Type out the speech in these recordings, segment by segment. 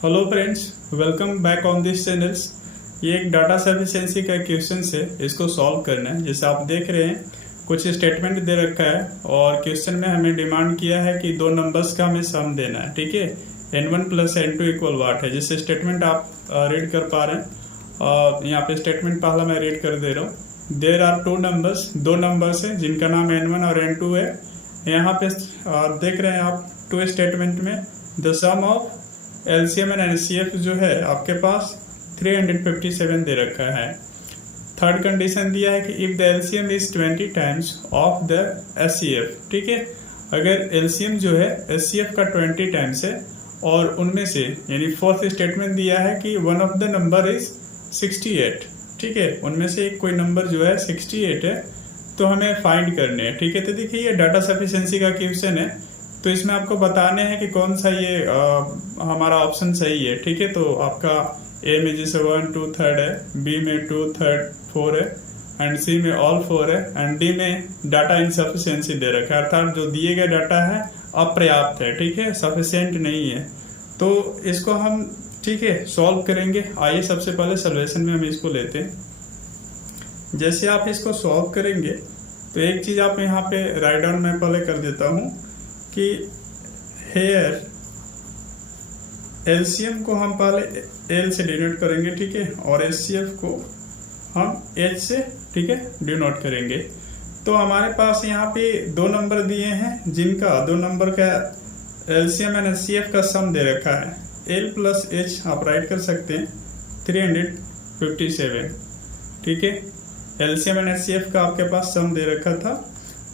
Hello friends, welcome back on this channels. ये एक data sufficiency का क्वेश्चन है, इसको सॉल्व करना है। जैसे आप देख रहे हैं कुछ स्टेटमेंट दे रखा है और क्वेश्चन में हमें डिमांड किया है कि दो नंबर्स का हमें सम देना है। ठीक है, n1 प्लस n2 इक्वल वाट है। जैसे स्टेटमेंट आप रीड कर पा रहे हैं, यहाँ पे स्टेटमेंट पहला मैं रीड कर दे रहा हूँ। देयर आर टू नंबर्स, दो नंबर्स हैं जिनका नाम n1 और n2 है। यहाँ पे देख रहे हैं आप टू स्टेटमेंट में the sum of LCM and NCF जो है आपके पास 357 दे रखा है। थर्ड कंडीशन दिया है कि if the LCM is 20 times of the SCF। ठीक है, अगर LCM जो है SCF का 20 टाइम्स है और उनमें से यानी फोर्थ स्टेटमेंट दिया है कि one of the number is 68। ठीक है, उनमें से एक कोई नंबर जो है 68 है, तो हमें फाइंड करने हैं। ठीक है, तो देखिए ये डाटा सफिशिएंसी का क्वेश्चन है, तो इसमें आपको बताने हैं कि कौन सा ये हमारा ऑप्शन सही है। ठीक है, तो आपका ए में जैसे 1 2 3 है, बी में 2 3 4 है एंड सी में ऑल 4 है एंड डी में डाटा इनसफिशिएंसी दे रखा है, अर्थात जो दिए गए डाटा है अपर्याप्त है। ठीक है, सफिशिएंट नहीं है, तो इसको हम ठीक है सॉल्व करेंगे। आइए सबसे पहले सॉल्यूशन में हम इसको लेते हैं। जैसे आप इसको सॉल्व करेंगे तो एक चीज आप यहाँ पे राइट डाउन मैं पहले कर देता हूँ कि हेयर LCM को हम पहले L से डिनोट करेंगे। ठीक है, और SCF को हम H से ठीक है डिनोट करेंगे। तो हमारे पास यहाँ पे दो नंबर दिए हैं जिनका दो नंबर का LCM एंड SCF का सम दे रखा है। L प्लस H आप राइट कर सकते हैं 357। ठीक है, LCM एंड SCF का आपके पास सम दे रखा था।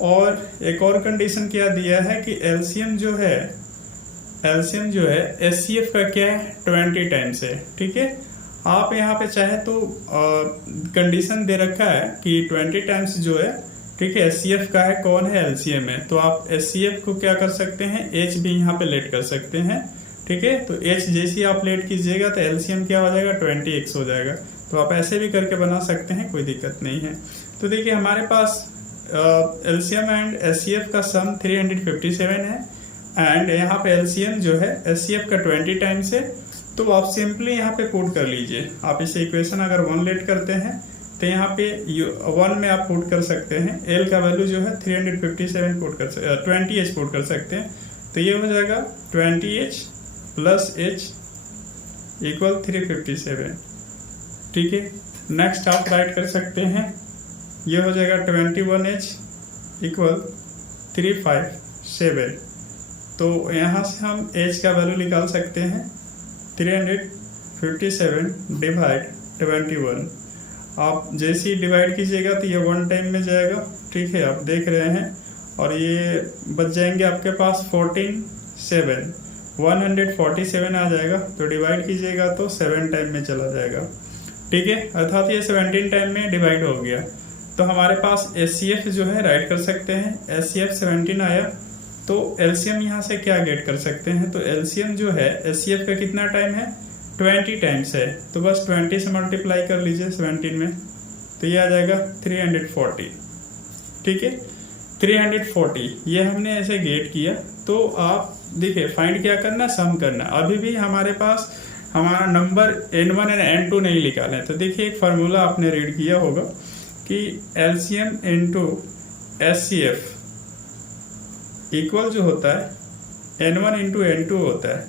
और एक और कंडीशन क्या दिया है कि LCM जो है SCF का क्या है 20 टाइम्स है। ठीक है, आप यहाँ पे चाहे तो कंडीशन दे रखा है कि 20 टाइम्स जो है ठीक है SCF का है, कौन है LCM है, तो आप SCF को क्या कर सकते हैं H भी यहाँ पे लेट कर सकते हैं। ठीक है, तो H जैसे आप लेट कीजिएगा तो LCM क्या हो जाएगा 20x हो जाएगा। तो आप ऐसे भी करके बना सकते हैं, कोई दिक्कत नहीं है। तो देखिए हमारे पास LCM एंड SCF का सम 357 है एंड यहाँ पे LCM जो है SCF का 20 टाइम्स है। तो आप सिंपली यहाँ पे पुट कर लीजिए। आप इसे इक्वेशन अगर 1 लेट करते हैं तो यहाँ पे 1 में आप पुट कर सकते हैं। L का वैल्यू जो है 357 पुट कर 20H पुट कर सकते हैं। तो ये हो जाएगा 20H प्लस H इक्वल 357। ठीक है, नेक्स्ट आप राइट कर सकते हैं, ये हो जाएगा 21H इक्वल 357। तो यहाँ से हम H का वैल्यू निकाल सकते हैं 357 डिवाइड 21। आप जैसे ही डिवाइड कीजिएगा तो ये 1 टाइम में जाएगा। ठीक है, आप देख रहे हैं, और ये बच जाएंगे आपके पास 147 आ जाएगा। तो डिवाइड कीजिएगा तो 7 टाइम में चला जाएगा। ठीक है, अर्थात ये 17 टाइम में डिवाइड हो गया। तो हमारे पास SCF जो है राइट कर सकते हैं, SCF 17 आया। तो LCM यहाँ से क्या गेट कर सकते हैं, तो LCM जो है SCF का कितना टाइम है 20 टाइम्स है, तो बस 20 से मल्टीप्लाई कर लीजिए 17 में, तो ये आ जाएगा 340। ठीक है, 340 ये हमने ऐसे गेट किया। तो आप देखिए फाइंड क्या करना, सम करना। अभी भी हमारे पास हमारा नंबर N1 एंड N2 नहीं निकाले। तो देखिए एक फार्मूला आपने रीड किया होगा कि LCM इंटू SCF इक्वल जो होता है N1 इंटू N2 होता है,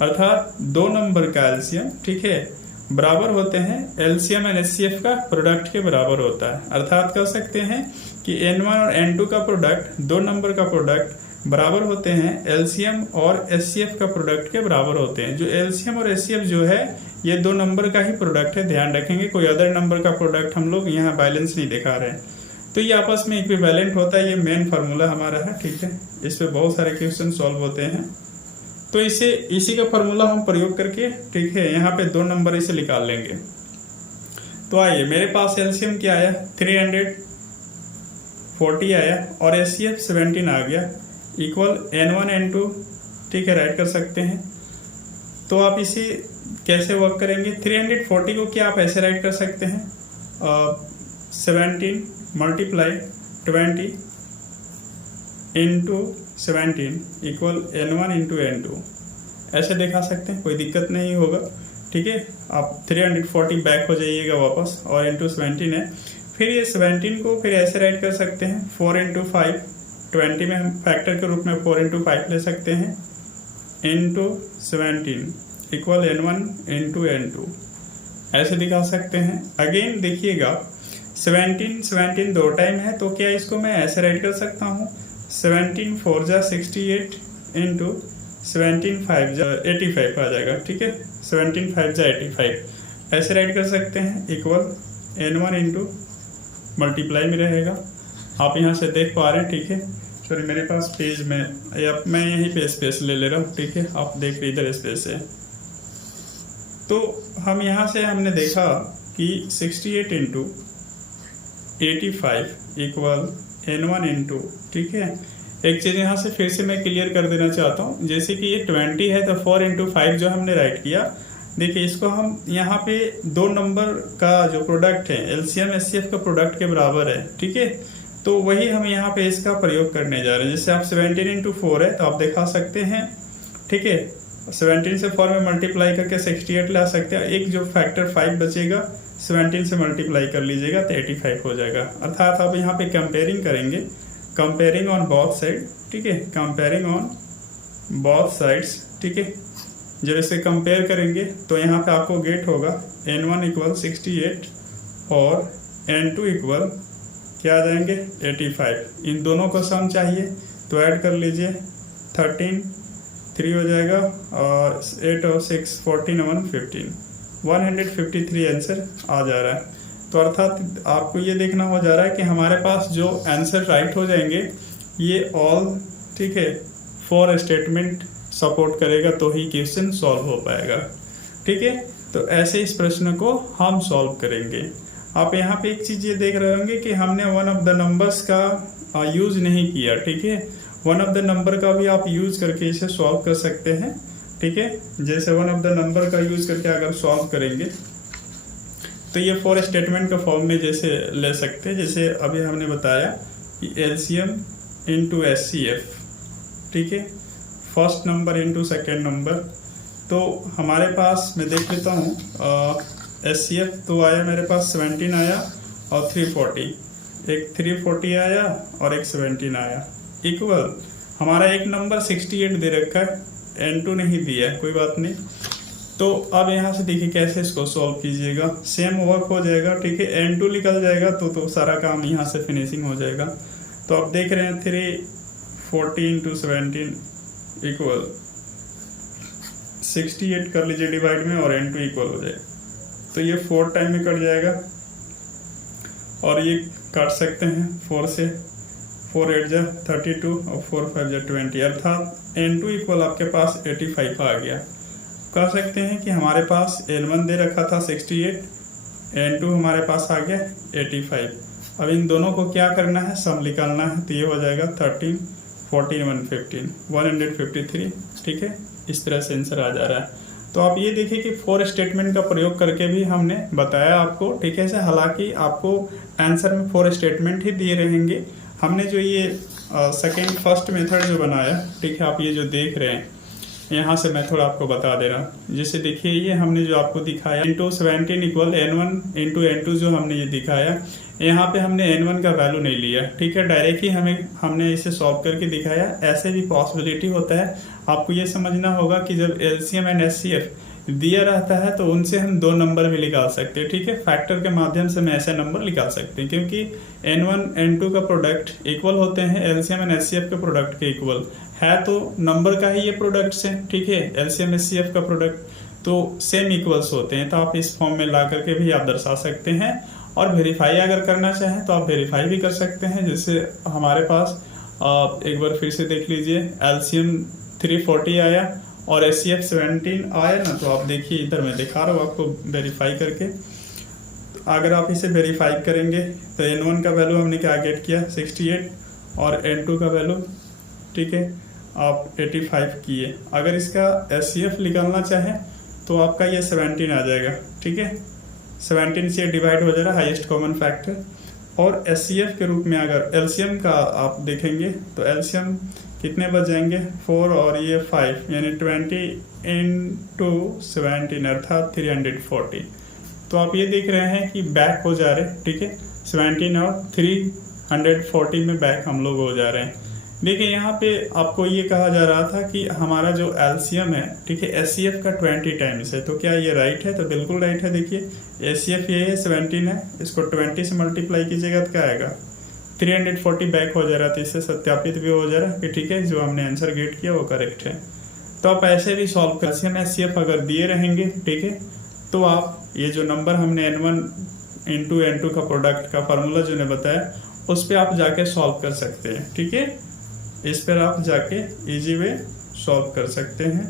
अर्थात दो नंबर का LCM ठीक है बराबर होते हैं LCM एंड SCF का प्रोडक्ट के बराबर होता है। अर्थात कह सकते हैं कि N1 और N2 का प्रोडक्ट, दो नंबर का प्रोडक्ट बराबर होते हैं LCM और SCF का प्रोडक्ट के बराबर होते हैं। जो LCM और SCF जो है ये दो नंबर का ही प्रोडक्ट है, ध्यान रखेंगे। कोई अदर नंबर का प्रोडक्ट हम लोग यहाँ बैलेंस नहीं दिखा रहे हैं। तो ये आपस में इक्विवेलेंट होता है, ये मेन फार्मूला हमारा है। ठीक है, इस पे बहुत सारे क्वेश्चन सॉल्व होते हैं। तो इसी का फार्मूला हम प्रयोग करके ठीक है यहाँ पे दो नंबर इसे निकाल लेंगे। तो आइए, मेरे पास LCM क्या आया 340 आया और SCF 17 आ गया इक्वल N1 N2। ठीक है, राइट कर सकते हैं। तो आप इसे कैसे वर्क करेंगे, 340 को क्या आप ऐसे राइट कर सकते हैं 17 multiply 20 into 17 equal N1 into N2। ऐसे दिखा सकते हैं, कोई दिक्कत नहीं होगा। ठीक है, आप 340 बैक हो जाइएगा वापस और इंटू 17 है। फिर ये 17 को फिर ऐसे राइट कर सकते हैं 4 इंटू 5, 20 में हम फैक्टर के रूप में 4 इंटू 5 ले सकते हैं, into 17 equal n1 into n2 ऐसे दिखा सकते हैं। अगेन देखिएगा 17 दो टाइम है, तो क्या इसको मैं ऐसे राइट कर सकता हूँ 17 4 जा 68 इंटू 17 5 जा 85 आ जाएगा। ठीक है, 17 5 जा 85 ऐसे राइट कर सकते हैं, इक्वल n1 इंटू मल्टीप्लाई में रहेगा। आप यहाँ से देख पा रहे हैं। ठीक है, सॉरी मेरे पास पेज में या मैं यहीं पे स्पेस ले रहा हूँ। ठीक है, आप देख रहे इधर स्पेस है। तो हम यहाँ से हमने देखा कि 68 इंटू 85 इक्वल n1 इंटू, ठीक है। एक चीज़ यहाँ से फिर से मैं क्लियर कर देना चाहता हूँ, जैसे कि ये 20 है तो 4 इंटू 5 जो हमने राइट किया, देखिए इसको हम यहाँ पे दो नंबर का जो प्रोडक्ट है एलसीएम एचसीएफ का प्रोडक्ट के बराबर है। ठीक है, तो वही हम यहाँ पे इसका प्रयोग करने जा रहे हैं। जैसे आप 17 इंटू 4 है तो आप दिखा सकते हैं। ठीक है, 17 से 4 में मल्टीप्लाई करके 68 ला सकते हैं। एक जो फैक्टर 5 बचेगा 17 से मल्टीप्लाई कर लीजिएगा तो 85 हो जाएगा। अर्थात आप यहाँ पे कंपेयरिंग करेंगे, कंपेयरिंग ऑन बोथ साइड। ठीक है, कंपेयरिंग ऑन बोथ साइड्स। ठीक है, जब इसे कंपेयर करेंगे तो यहाँ पे आपको गेट होगा n1 इक्वल 68 और n2 इक्वल क्या आ जाएंगे 85। इन दोनों को सम चाहिए तो ऐड कर लीजिए, 13 3 हो जाएगा और 8 और 6 14 1 15 153 आंसर आ जा रहा है। तो अर्थात आपको ये देखना हो जा रहा है कि हमारे पास जो आंसर राइट हो जाएंगे ये ऑल, ठीक है, 4 स्टेटमेंट सपोर्ट करेगा तो ही क्वेश्चन सॉल्व हो पाएगा। ठीक है, तो ऐसे इस प्रश्न को हम सॉल्व करेंगे। आप यहाँ पे एक चीज़ ये देख रहे होंगे कि हमने वन ऑफ द नंबर्स का यूज नहीं किया। ठीक है, वन ऑफ द नंबर का भी आप यूज करके इसे सॉल्व कर सकते हैं। ठीक है, जैसे वन ऑफ द नंबर का यूज करके अगर सॉल्व करेंगे तो ये 4 स्टेटमेंट का फॉर्म में जैसे ले सकते हैं, जैसे अभी हमने बताया कि एलसीएम इंटू एचसीएफ। ठीक है, first number into second number. तो हमारे पास मैं देख लेता हूँ एचसीएफ तो आया मेरे पास 17 आया और 340, एक 340 आया और एक 17 आया, इक्वल हमारा एक नंबर 68 दे रखा है, n2 नहीं दिया है, कोई बात नहीं। तो अब यहाँ से देखिए कैसे इसको सॉल्व कीजिएगा, सेम वर्क हो जाएगा। ठीक है, n2 निकल जाएगा तो सारा काम यहाँ से फिनिशिंग हो जाएगा। तो आप देख रहे हैं 340 इंटू 17 इक्वल 68 कर लीजिए डिवाइड में और n2 इक्वल हो जाए तो ये 4 टाइम में कट जाएगा और ये काट सकते हैं 4 से, 4 8 जा 32 और 4 5 जा 20, अर्थात n2 इक्वल आपके पास 85 आ गया। कह सकते हैं कि हमारे पास n1 दे रखा था 68, n2 हमारे पास आ गया 85। अब इन दोनों को क्या करना है, सम निकालना है, तो ये हो जाएगा 13 14 115 153। ठीक है, इस तरह से आंसर आ जा रहा है। तो आप ये देखिए कि 4 स्टेटमेंट का प्रयोग करके भी हमने बताया आपको। ठीक है, हालांकि आपको आंसर में 4 स्टेटमेंट ही दिए रहेंगे। हमने जो ये फर्स्ट मेथड जो बनाया, ठीक है, आप ये जो देख रहे हैं यहाँ से मैं थोड़ा आपको बता दे रहा हूँ। जैसे देखिए ये हमने जो आपको दिखाया into 17 equal n1 into n2 जो हमने ये दिखाया, यहाँ पे हमने n1 का वैल्यू नहीं लिया। ठीक है, डायरेक्ट ही हमने इसे सॉल्व करके दिखाया। ऐसे भी पॉसिबिलिटी होता है। आपको ये समझना होगा कि जब एलसीएम एंड एचसीएफ दिया रहता है तो उनसे हम 2 नंबर भी निकाल सकते हैं। ठीक है, फैक्टर के माध्यम से हम ऐसे नंबर निकाल सकते हैं, क्योंकि n1 n2 का प्रोडक्ट इक्वल होते हैं एलसीएम एंड एचसीएफ के प्रोडक्ट के इक्वल है, तो नंबर का ही ये प्रोडक्ट्स हैं। ठीक है, एलसीएम एचसीएफ का प्रोडक्ट तो सेम इक्वल्स होते हैं। तो आप इस फॉर्म में ला करके भी आप दर्शा सकते हैं और वेरीफाई अगर करना चाहें तो आप वेरीफाई भी कर सकते हैं। जैसे हमारे पास एक बार फिर से देख लीजिए, एलसीएम 340 आया और एचसीएफ 17 आया ना, तो आप देखिए इधर मैं दिखा रहा हूँ आपको वेरीफाई करके। तो अगर आप इसे वेरीफाई करेंगे तो n1 का वैल्यू हमने क्या गेट किया 68 और n2 का वैल्यू, ठीक है, आप 85 किए। अगर इसका एचसीएफ निकालना चाहें तो आपका ये 17 आ जाएगा। ठीक है, 17 से डिवाइड हो जाएगा हाईएस्ट कॉमन फैक्टर। और एचसीएफ के रूप में अगर एलसीएम का आप देखेंगे तो एलसीएम कितने बच जाएंगे 4 और ये 5 यानी 20 into 17 अर्थात 340। तो आप ये देख रहे हैं कि बैक हो जा रहे हैं, ठीक है, 17 और 340 में बैक हम लोग हो जा रहे हैं। देखिए यहाँ पे आपको ये कहा जा रहा था कि हमारा जो एलसीएम है, ठीक है, एचसीएफ का 20 टाइम्स है, तो क्या ये राइट है? तो बिल्कुल राइट है। देखिए एचसीएफ ये है 17 है, इसको 20 से मल्टीप्लाई कीजिएगा तो क्या आएगा 340 बैक हो जा रहा है। तो इससे सत्यापित भी हो जा रहा है कि ठीक है, जो हमने आंसर गेट किया वो करेक्ट है। तो आप ऐसे भी सॉल्व कर सकते हैं। एचसीएफ अगर दिए रहेंगे, ठीक है, तो आप ये जो नंबर हमने n1 इंटू n2 का प्रोडक्ट का फार्मूला जो ने बताया उस पर आप जाके सॉल्व कर सकते हैं, ठीक है, इस पर आप जाके इजी वे सॉल्व कर सकते हैं,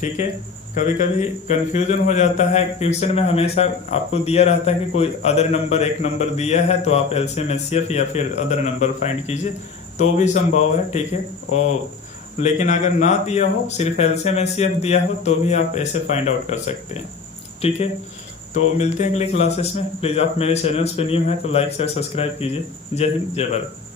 ठीक है। कभी कभी कंफ्यूजन हो जाता है, क्वेश्चन में हमेशा आपको दिया रहता है कि कोई अदर नंबर एक नंबर दिया है तो आप एलसीएम एचसीएफ या फिर अदर नंबर फाइंड कीजिए, तो भी संभव है, ठीक है। और लेकिन अगर ना दिया हो, सिर्फ एलसीएम एचसीएफ दिया हो, तो भी आप ऐसे फाइंड आउट कर सकते हैं, ठीक है। तो मिलते हैं अगले क्लासेस में। प्लीज़ आप मेरे चैनल्स पे न्यू हैं तो लाइक शेयर सब्सक्राइब कीजिए। जय हिंद, जय भारत।